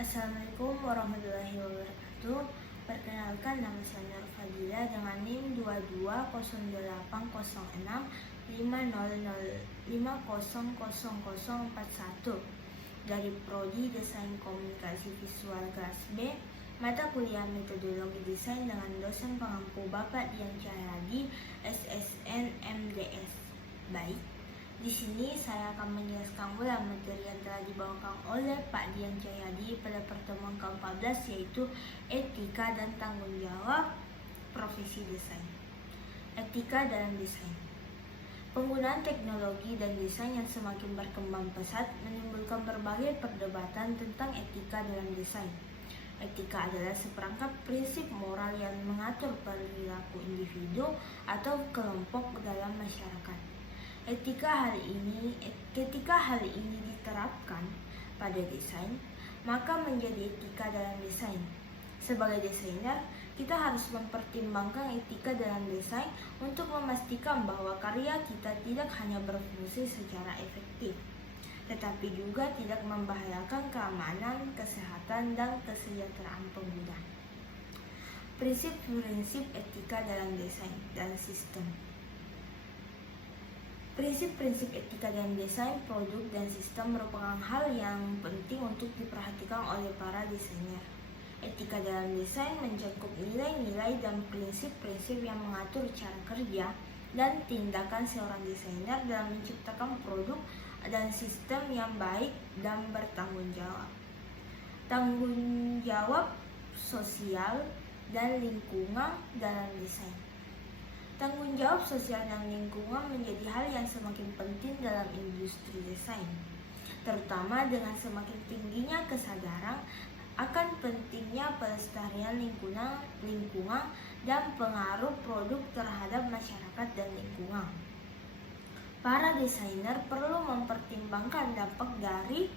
Assalamualaikum warahmatullahi wabarakatuh. Perkenalkan, nama saya Nur Fadila dengan NIM 2208065000500041 dari Prodi Desain Komunikasi Visual kelas B, mata kuliah Metodologi Desain dengan dosen pengampu Bapak Dian Cahyadi, SSN MDS. Baik, di sini saya akan menjelaskan ulang materi yang telah dibawakan oleh Pak Dian Cahyadi pada pertemuan ke-14, yaitu etika dan tanggung jawab profesi desain. Etika dalam desain. Penggunaan teknologi dan desain yang semakin berkembang pesat menimbulkan berbagai perdebatan tentang etika dalam desain. Etika adalah seperangkat prinsip moral yang mengatur perilaku individu atau kelompok dalam masyarakat. Ketika hal ini diterapkan pada desain, maka menjadi etika dalam desain. Sebagai desainer, kita harus mempertimbangkan etika dalam desain untuk memastikan bahwa karya kita tidak hanya berfungsi secara efektif, tetapi juga tidak membahayakan keamanan, kesehatan, dan kesejahteraan pengguna. Prinsip-prinsip etika dalam desain dan sistem. Prinsip-prinsip etika dalam desain, produk, dan sistem merupakan hal yang penting untuk diperhatikan oleh para desainer. Etika dalam desain mencakup nilai-nilai dan prinsip-prinsip yang mengatur cara kerja dan tindakan seorang desainer dalam menciptakan produk dan sistem yang baik dan bertanggung jawab. Tanggung jawab sosial dan lingkungan dalam desain. Tanggung jawab sosial dan lingkungan menjadi hal yang semakin penting dalam industri desain, terutama dengan semakin tingginya kesadaran akan pentingnya pelestarian lingkungan dan pengaruh produk terhadap masyarakat dan lingkungan. Para desainer perlu mempertimbangkan dampak dari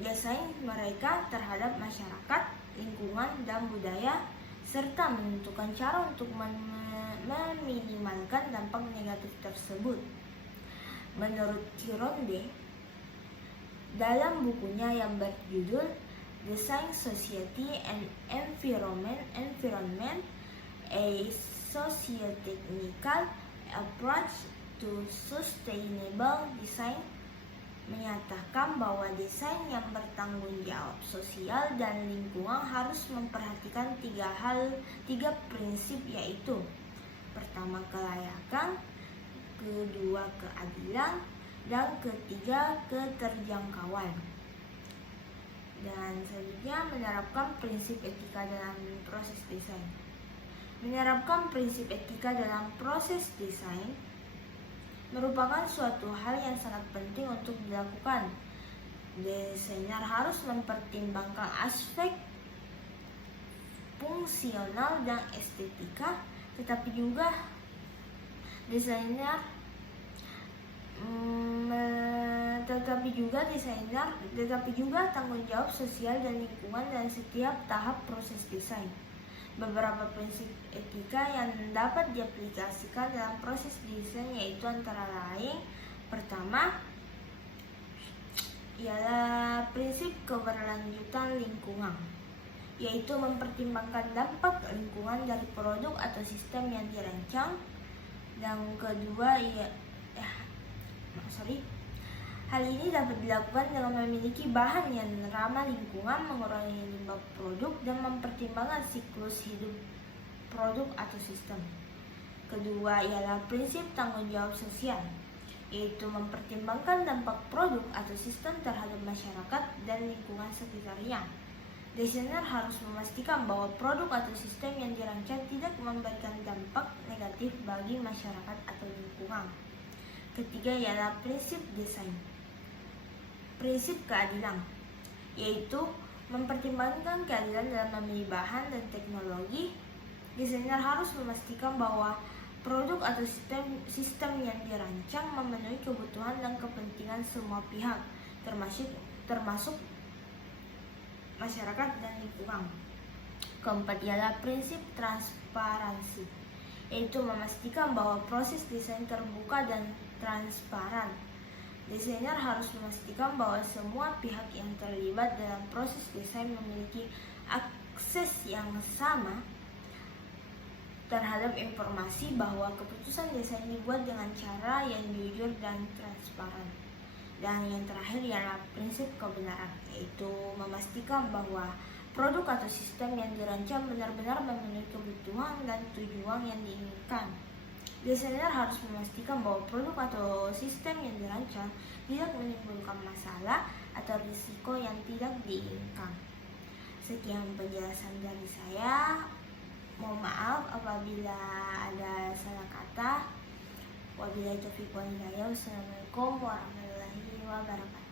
desain mereka terhadap masyarakat, lingkungan, dan budaya, serta menentukan cara untuk meminimalkan dampak negatif tersebut. Menurut Chironde, dalam bukunya yang berjudul Design Society and Environment, A Socio-Technical Approach to Sustainable Design, menyatakan bahwa desain yang bertanggung jawab sosial dan lingkungan harus memperhatikan tiga prinsip, yaitu pertama kelayakan, kedua keadilan, dan ketiga keterjangkauan. Dan selanjutnya, menerapkan prinsip etika dalam proses desain. Menerapkan prinsip etika dalam proses desain merupakan suatu hal yang sangat penting untuk dilakukan. Desainer harus mempertimbangkan aspek fungsional dan estetika, tetapi juga tanggung jawab sosial dan lingkungan dalam setiap tahap proses desain. Beberapa prinsip etika yang dapat diaplikasikan dalam proses desain yaitu antara lain, pertama ialah prinsip keberlanjutan lingkungan, yaitu mempertimbangkan dampak lingkungan dari produk atau sistem yang dirancang. Dan kedua hal ini dapat dilakukan dengan memiliki bahan yang ramah lingkungan, mengurangi limbah produk, dan mempertimbangkan siklus hidup produk atau sistem. Kedua ialah prinsip tanggung jawab sosial, yaitu mempertimbangkan dampak produk atau sistem terhadap masyarakat dan lingkungan sekitarnya. Desainer harus memastikan bahwa produk atau sistem yang dirancang tidak memberikan dampak negatif bagi masyarakat atau lingkungan. Ketiga ialah prinsip desain. Prinsip keadilan, yaitu mempertimbangkan keadilan dalam memilih bahan dan teknologi. Desainer harus memastikan bahwa produk atau sistem yang dirancang memenuhi kebutuhan dan kepentingan semua pihak, termasuk masyarakat dan lingkungan. Keempat ialah prinsip transparansi, yaitu memastikan bahwa proses desain terbuka dan transparan. Desainer harus memastikan bahwa semua pihak yang terlibat dalam proses desain memiliki akses yang sama terhadap informasi, bahwa keputusan desain dibuat dengan cara yang jujur dan transparan. Dan yang terakhir ialah prinsip kebenaran, yaitu memastikan bahwa produk atau sistem yang dirancang benar-benar memenuhi kebutuhan dan tujuan yang diinginkan. Desainer harus memastikan bahwa produk atau sistem yang dirancang tidak menimbulkan masalah atau risiko yang tidak diinginkan. Sekian penjelasan dari saya. Mohon maaf apabila ada salah kata. Wabillahi taufiq wal hidayah. Wassalamualaikum warahmatullahi wabarakatuh.